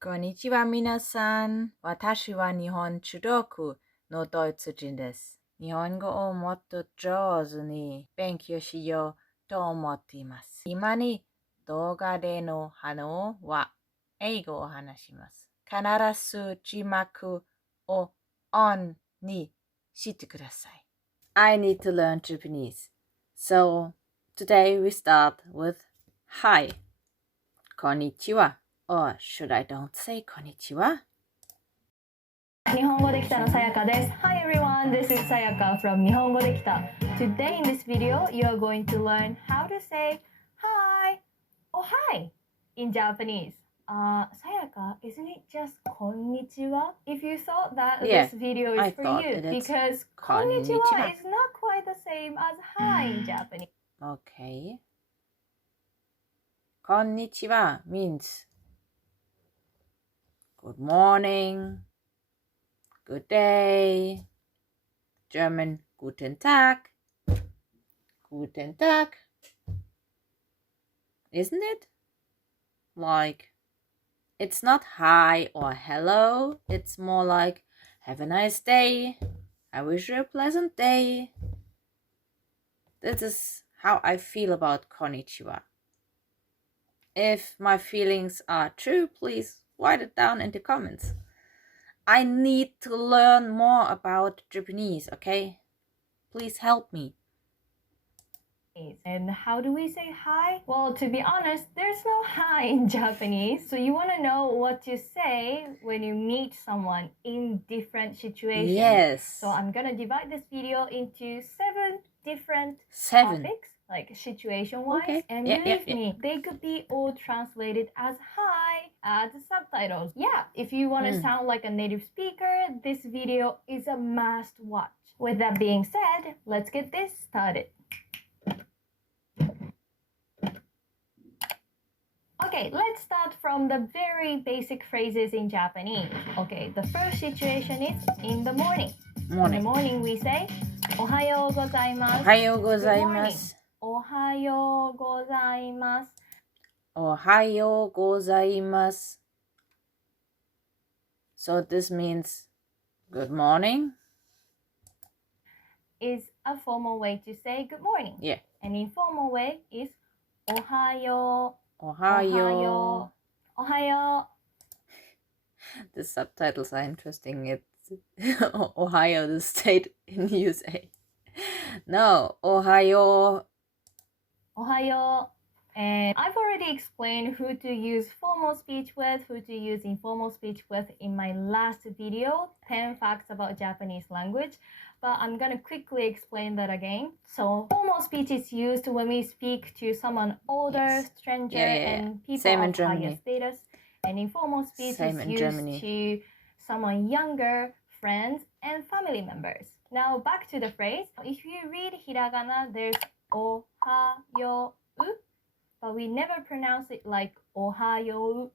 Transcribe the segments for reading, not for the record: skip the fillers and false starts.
こんにちは、皆さん。私は日本中国のドイツ人です。日本語をもっと上手に勉強しようと思っています。今に動画での反応は英語を話します。必ず字幕をオンにしてください。I need to learn Japanese. So today we start with Hi. こんにちは。Or should I don't say こんにちは? 日本語できたのさやかです。Hi everyone, this is Sayaka from 日本語できた。Today in this video, you are going to learn how to say hi or hi in Japanese. Sayaka, isn't it just こんにちは? If you thought that Yeah, this video is I for thought you, it is because こんにちは is not quite the same as hi in Japanese. Okay. こんにちは means good morning, good day. German Guten Tag. Guten Tag. Isn't it? Like, it's not hi or hello. It's more like have a nice day. I wish you a pleasant day. This is how I feel about konnichiwa. If my feelings are true, please write it down in the comments. I need to learn more about Japanese, okay? Please help me. And how do we say hi? Well, to be honest, there's no hi in Japanese. So you want to know what to say when you meet someone in different situations. Yes. So I'm going to divide this video into 7 different 7 topics, like situation-wise. Okay. And believe me, they could be all translated as hi, add subtitles. Yeah, if you want to sound like a native speaker, this video is a must watch. With that being said, let's get this started. Okay, let's start from the very basic phrases in Japanese. Okay, the first situation is in the morning. In the morning we say, おはようございます。おはようございます。おはようございます。おはようございます。So this means good morning. Is a formal way to say good morning. Yeah. An informal way is おはよう。おはよう。おはよう。The subtitles are interesting. It's Ohio, the state in the USA. No, おはよう。おはよう。And I've already explained who to use formal speech with, who to use informal speech with in my last video, 10 facts about Japanese language. But I'm going to quickly explain that again. So formal speech is used when we speak to someone older, stranger, and people of higher status. And informal speech is used to someone younger, friends, and family members. Now back to the phrase. If you read hiragana, there's おはよう. But we never pronounce it like おはよう.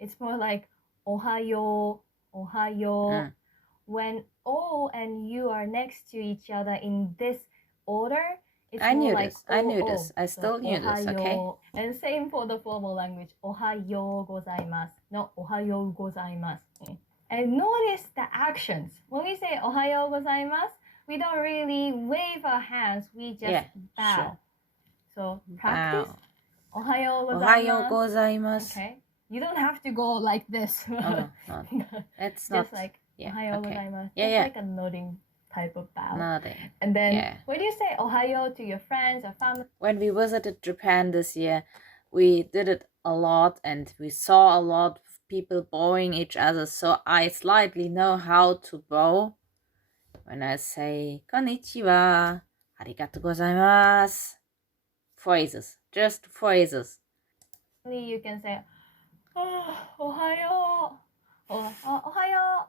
It's more like おはよう, おはよう. When O and U are next to each other in this order, it's more like I knew this. I still knew this, okay? And same for the formal language. おはようございます. No, おはようございます. And notice the actions. When we say おはようございます, we don't really wave our hands. We just bow. Sure. So practice. Bow. おはようございます。おはようございます。Okay. You don't have to go like this. Oh, no. It's not. Just like, yeah, おはようございます。Yeah, It's yeah. like a nodding type of bow. Nodding. And then when you say おはよう to your friends or family. When we visited Japan this year, we did it a lot and we saw a lot of people bowing each other. So I slightly know how to bow. When I say こんにちは、ありがとうございます。Phrases. Just phrases. You can say, oh, おはよう or おはよ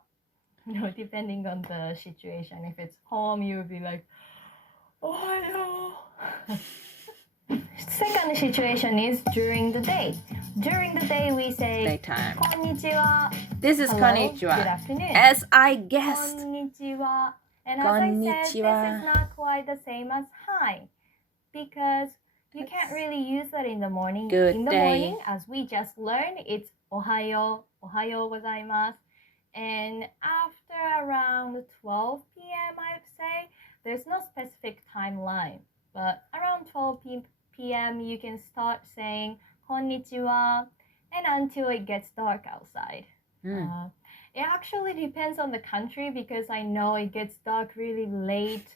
う. You know, depending on the situation. If it's home, you would be like, おはよう. Second situation is during the day. During the day, we say, Daytime. こんにちは. This is Hello, konnichiwa. good afternoon. As I guessed. こんにちは. And as I said, this is not quite the same as hi. Because You can't really use that in the morning. Good in the day. morning, as we just learned, it's ohayo, ohayo gozaimasu. And after around 12 p.m., I'd say, there's no specific timeline, but around 12 p.m., you can start saying konnichiwa, and until it gets dark outside. It actually depends on the country, because I know it gets dark really late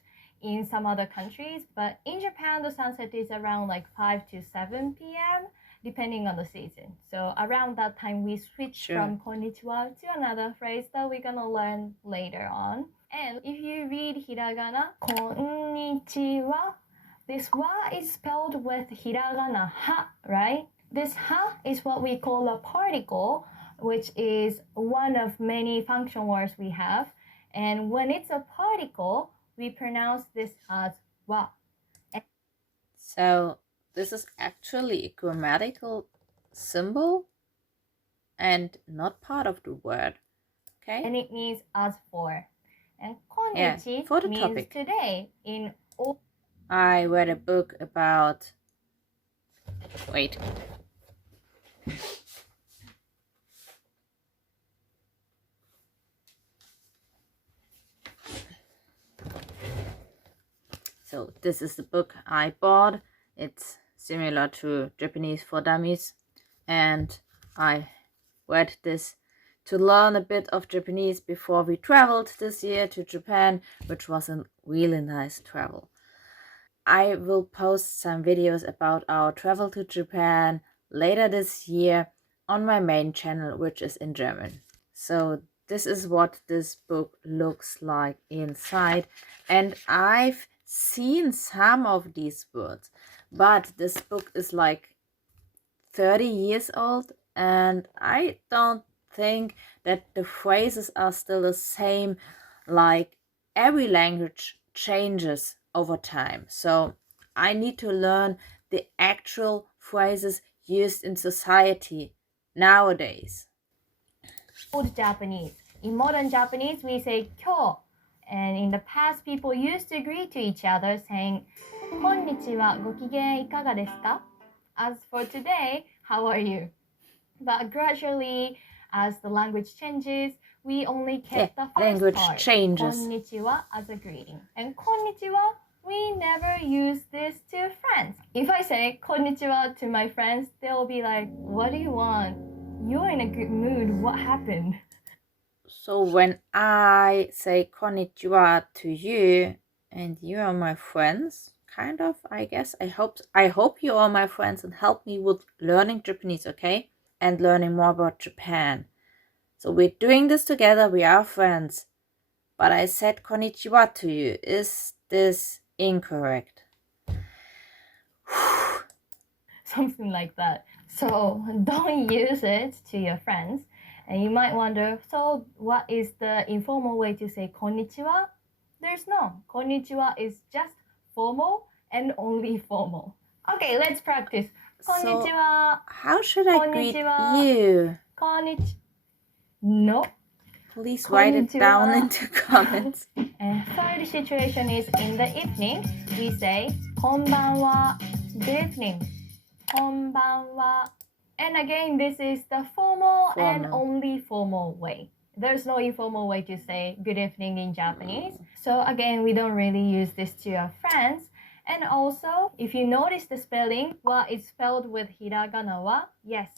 in some other countries, but in Japan, the sunset is around like 5 to 7 p.m., depending on the season. So around that time, we switch from konnichiwa to another phrase that we're gonna learn later on. And if you read hiragana, konnichiwa, this wa is spelled with hiragana ha, right? This ha is what we call a particle, which is one of many function words we have. And when it's a particle, we pronounce this as wa. So this is actually a grammatical symbol and not part of the word. Okay? And it means as for. And konnichi for the means topic. today in I read a book about... Wait. So this is the book I bought. It's similar to Japanese for Dummies, and I read this to learn a bit of Japanese before we traveled this year to Japan, which was a really nice travel. I will post some videos about our travel to Japan later this year on my main channel, which is in German. So this is what this book looks like inside, and I've seen some of these words, but this book is like 30 years old, and I don't think that the phrases are still the same. Like, every language changes over time, so I need to learn the actual phrases used in society nowadays. Old Japanese. In modern Japanese, we say kyo. And in the past, people used to greet to each other saying, konnichiwa, gokigen ikaga desu ka? As for today, how are you? But gradually, as the language changes, we only kept the first language part, changes. konnichiwa, as a greeting. And konnichiwa, we never use this to friends. If I say konnichiwa to my friends, they'll be like, what do you want? You're in a good mood. What happened? So when I say konnichiwa to you, and you are my friends, kind of, I guess, I hope you are my friends and help me with learning Japanese, okay? And learning more about Japan. So we're doing this together, we are friends. But I said konnichiwa to you. Is this incorrect? Something like that. So don't use it to your friends. And you might wonder, so what is the informal way to say konnichiwa? There's no. Konnichiwa is just formal and only formal. Okay, let's practice. Konnichiwa. So how should I greet Konnichiwa. you? Konnichiwa. No. Please write it down in the comments. And third situation is in the evening. We say konbanwa. Good evening. Konbanwa. And again, this is the formal and only formal way. There's no informal way to say good evening in Japanese. So again, we don't really use this to our friends. And also, if you notice the spelling, wa is spelled with hiragana wa. Yes.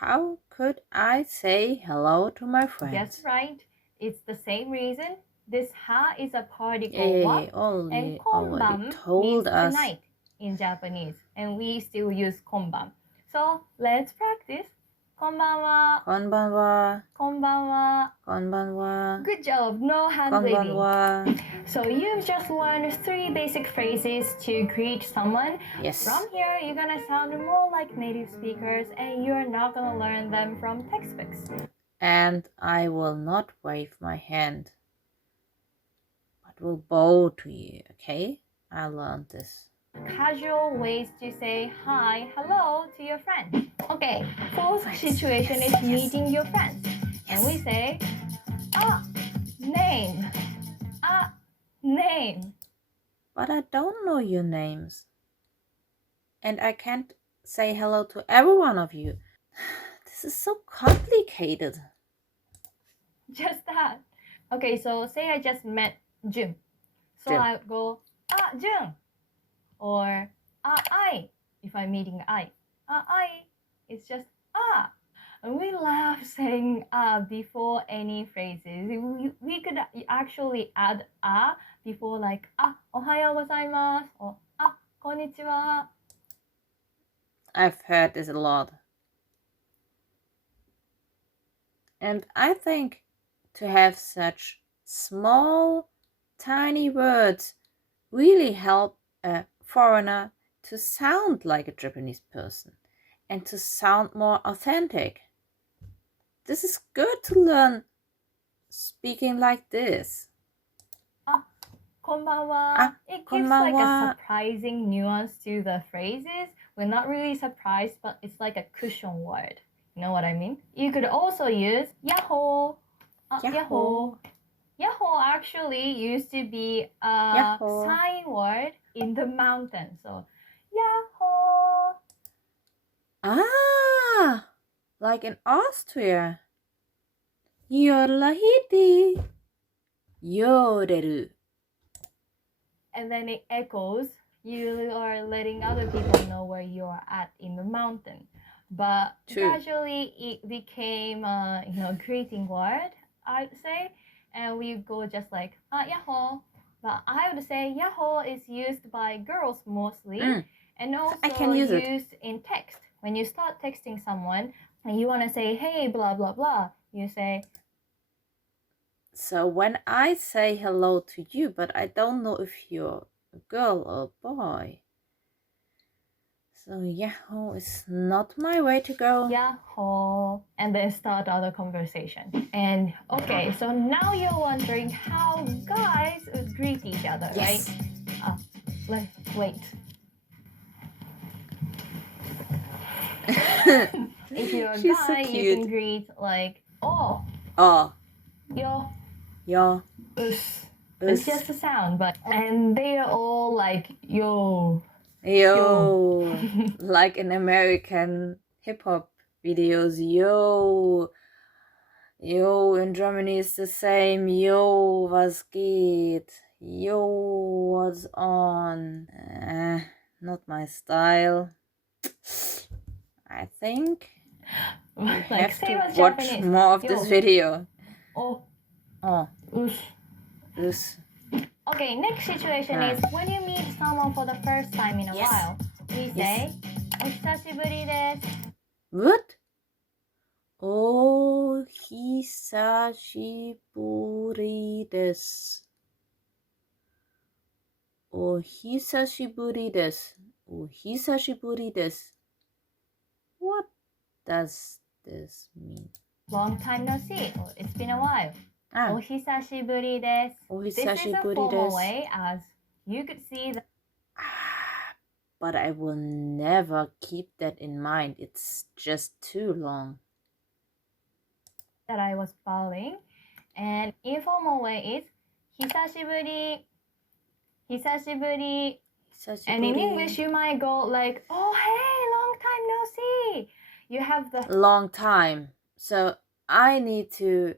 How could I say hello to my friends? That's right. It's the same reason. This ha is a particle wa. And konban means tonight in Japanese. And we still use konban. So let's practice. Konbanwa. Konbanwa. Konbanwa. Konbanwa. Good job. No hand waving. Konbanwa. So you've just learned 3 basic phrases to greet someone. Yes. From here, you're gonna sound more like native speakers, and you're not gonna learn them from textbooks. And I will not wave my hand, but will bow to you. Okay? I learned this. Casual ways to say hi, hello to your friends. Okay, fourth situation is meeting your friends. And we say, name. Name. But I don't know your names. and I can't say hello to every one of you. This is so complicated. Just that. Okay, so say I just met Jun. So Jun. I would go, Jun. Or, I, if I'm meeting I. I, it's just, And we love saying before any phrases. We could actually add before like, ohayo gozaimasu, or konnichiwa. I've heard this a lot. And I think to have such small, tiny words really help a foreigner to sound like a Japanese person and to sound more authentic. This is good to learn speaking like this. Konbanwa. It gives like a surprising nuance to the phrases. We're not really surprised, but it's like a cushion word. You know what I mean? You could also use yahoo. Yahoo. Yahoo actually used to be a sign word in the mountain. So, yahoo. Like in Austria. Yorlahiti. Yoderu. And then it echoes. You are letting other people know where you are at in the mountain. But gradually it became a greeting word, I'd say. And we go just like, yahoo. But I would say yahoo is used by girls mostly. And also I can use used in text. When you start texting someone and you want to say, hey, blah, blah, blah, you say. So when I say hello to you, but I don't know if you're a girl or a boy. So yahoo is not my way to go. Yahoo. And then start other conversation. And okay, so now you're wondering how guys would greet each other, yes. Right? Wait. If you're a guy, so you can greet like, yo, us. It's just a sound, and they are all like, yo. Like in American hip-hop videos, yo, in Germany is the same, yo, was geht, yo, what's on, not my style. I think you have to watch Japanese. More of this video. Us. Okay, next situation is when you meet someone for the first time in a while. We say, "Ohisashiburi desu." What? Ohisashiburi desu. Ohisashiburi desu. Ohisashiburi desu. What does this mean? Long time no see. It's been a while. Ohisashiburi desu. This is a formal way, as you could see. But I will never keep that in mind. It's just too long. That I was bowing. And informal way is hisashiburi. Hisashiburi. And in English, you might go like, oh, hey, long time no see. You have the long time. So I need to,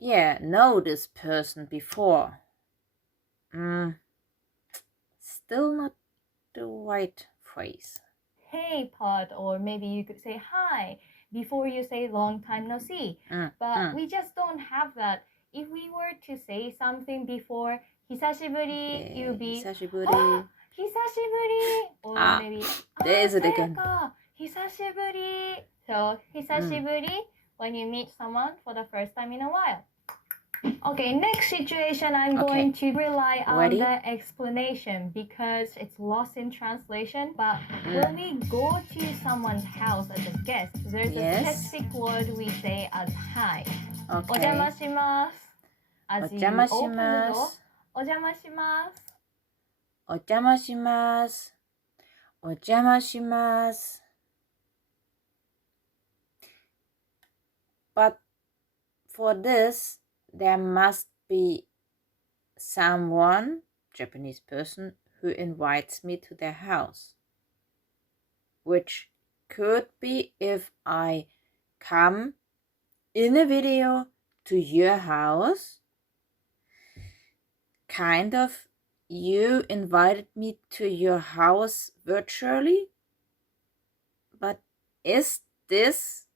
know this person before. Still not the right phrase. Hey part, or maybe you could say hi before you say long time no see. But we just don't have that. If we were to say something before hisashiburi, you'll be hisashiburi. Hisashiburi, or maybe there's it again. Hisashiburi. So hisashiburi when you meet someone for the first time in a while. Okay, next situation, I'm going to rely on the explanation because it's lost in translation. But when we go to someone's house as a guest, there's a specific word we say as hi. Ojamashimasu. As you open the door, ojamashimasu. Ojamashimasu. Ojamashimasu. But for this, there must be someone, Japanese person, who invites me to their house. which could be if I come in a video to your house. Kind of, you invited me to your house virtually, but is this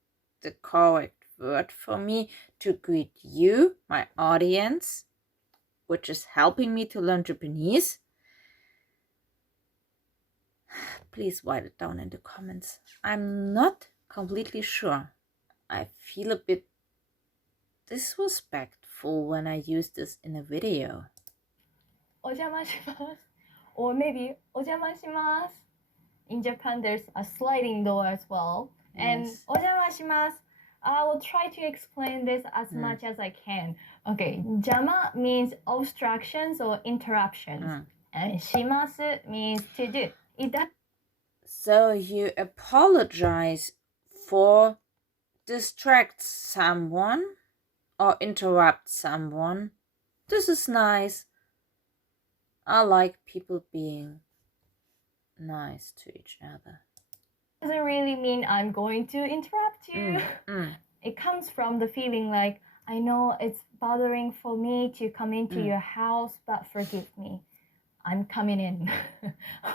the correct word for me to greet you, my audience, which is helping me to learn Japanese? Please write it down in the comments. I'm not completely sure. I feel a bit disrespectful when I use this in a video. お邪魔します or maybe お邪魔します In Japan there's a sliding door as well. And Yes. お邪魔します I will try to explain this as much as I can. Okay, 邪魔 means obstructions or interruptions. And します means to do. So you apologize for distract someone or interrupt someone. This is nice. I like people being nice to each other. Doesn't really mean I'm going to interrupt you. It comes from the feeling like, I know it's bothering for me to come into your house, but forgive me. I'm coming in.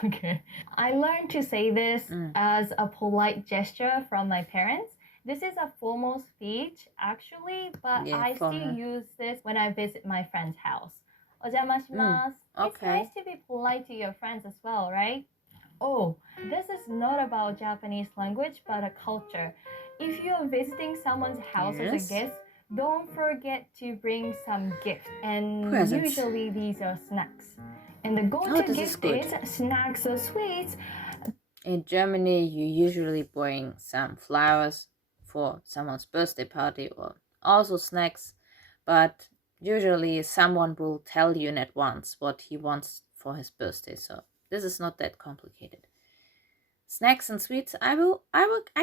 Okay. I learned to say this as a polite gesture from my parents. This is a formal speech, actually, but I still use this when I visit my friend's house. お邪魔します. It's nice to be polite to your friends as well, right? Oh, this is not about Japanese language, but a culture. If you are visiting someone's house as a guest, don't forget to bring some gifts. And usually these are snacks. And the go-to gift is snacks or sweets. In Germany, you usually bring some flowers for someone's birthday party or also snacks, but usually someone will tell you in advance what he wants for his birthday, so this is not that complicated. Snacks and sweets, I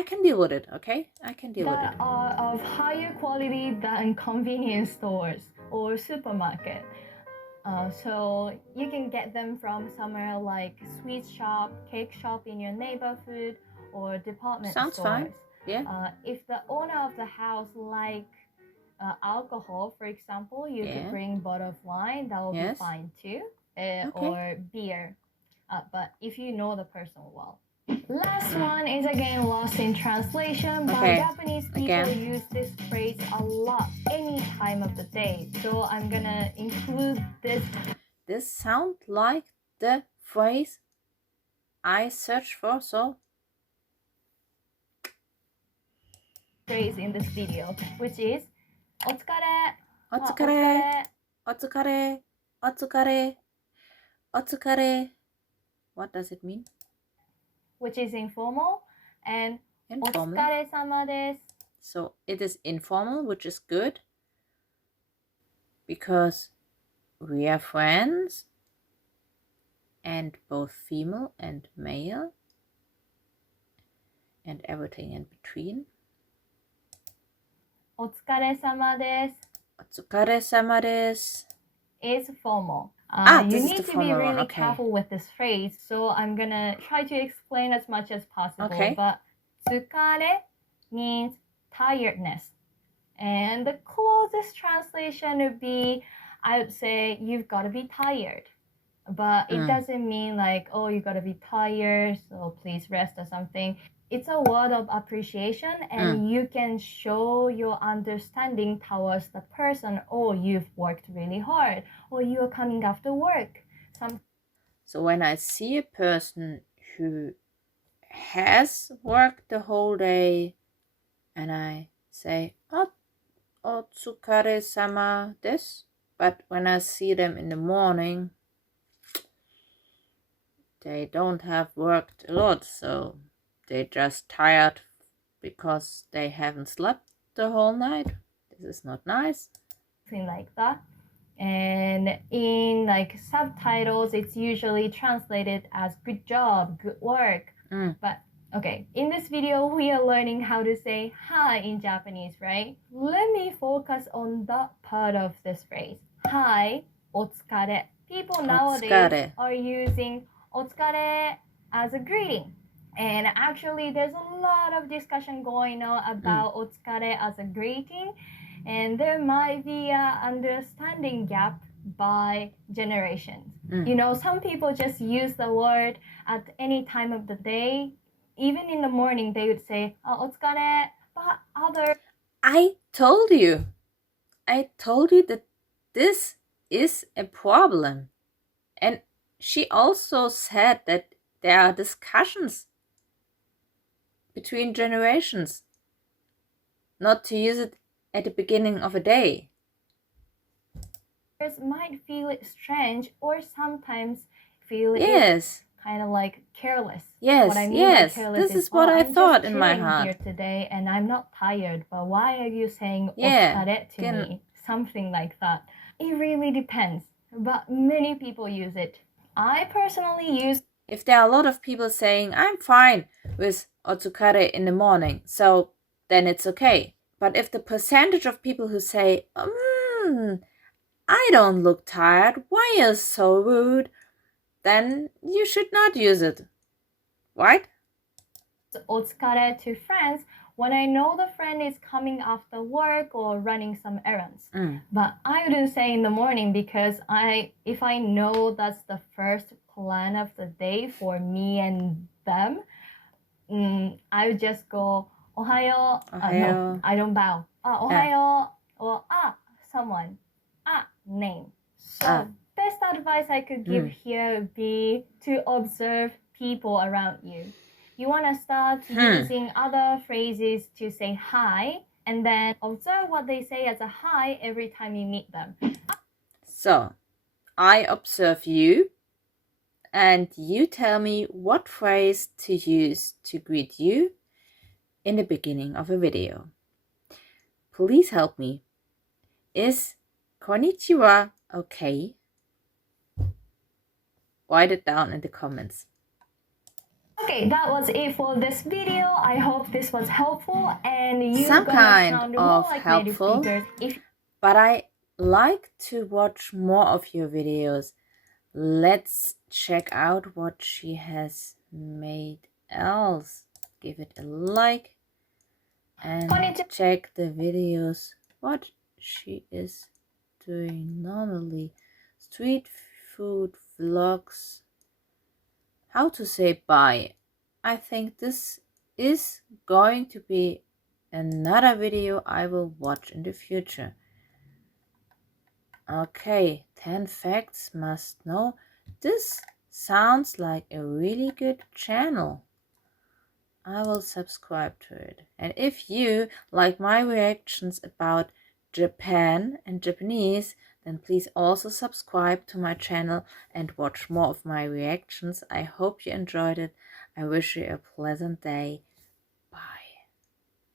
can deal with it, okay? I can deal with it. That are of higher quality than convenience stores or supermarket. So you can get them from somewhere like sweet shop, cake shop in your neighborhood, or department stores. Sounds fine. Yeah. If the owner of the house like alcohol, for example, you could bring bottle of wine. That will be fine too, or beer. But if you know the person well. Last one is again lost in translation, but Japanese people use this phrase a lot any time of the day. So I'm gonna include this. This sounds like the phrase I searched for, so phrase in this video, which is お疲れ. お疲れ. お疲れ. お疲れ. お疲れ. What does it mean? Which is informal and お疲れ様です. So it is informal, which is good because we are friends and both female and male and everything in between. お疲れ様です。お疲れ様です is formal. You need to be really careful with this phrase, so I'm gonna try to explain as much as possible. But 疲れ means tiredness. And the closest translation would be, I would say, you've got to be tired. But it doesn't mean like, oh, you got to be tired, so please rest or something. It's a word of appreciation, and you can show your understanding towards the person. Oh, you've worked really hard, or you are coming after work. So when I see a person who has worked the whole day, and I say, otsukare sama desu, but when I see them in the morning, they don't have worked a lot, so they're just tired because they haven't slept the whole night. This is not nice. Something like that. And in like subtitles, it's usually translated as good job, good work. But okay, in this video, we are learning how to say hi in Japanese, right? Let me focus on that part of this phrase. Hi, otsukare. People nowadays are using otsukare as a greeting. And actually, there's a lot of discussion going on about otsukare as a greeting, and there might be an understanding gap by generations. You know, some people just use the word at any time of the day. Even in the morning, they would say, otsukare, but others. I told you that this is a problem. And she also said that there are discussions between generations not to use it at the beginning of a day. Might feel it strange or sometimes feel Yes. it kind of like careless. Yes, what I mean yes. by careless This is what I I'm thought just in my chilling heart. here today and I'm not tired, but why are you saying Yeah, otsukare to me? Something like that. It really depends, but many people use it. I personally use. If there are a lot of people saying, I'm fine with otsukare in the morning, so then it's okay. But if the percentage of people who say, I don't look tired, why are you so rude, then you should not use it, right? Otsukare to friends when I know the friend is coming after work or running some errands. But I wouldn't say in the morning because if I know that's the first plan of the day for me and them, I would just go ohayo. No, I don't bow. Ohayo or someone. Name. So best advice I could give here would be to observe people around you. You want to start using other phrases to say hi and then observe what they say as a hi every time you meet them. So, I observe you and you tell me what phrase to use to greet you in the beginning of a video. Please help me. Is konnichiwa okay? Write it down in the comments. Okay, that was it for this video. I hope this was helpful and you some kind of like helpful. But I like to watch more of your videos. Let's check out what she has made else. Give it a like and check the videos what she is doing normally. Street food vlogs, how to say bye. I think this is going to be another video I will watch in the future. Okay, 10 facts must know. This sounds like a really good channel. I will subscribe to it. And if you like my reactions about Japan and Japanese, then please also subscribe to my channel and watch more of my reactions. I hope you enjoyed it. I wish you a pleasant day.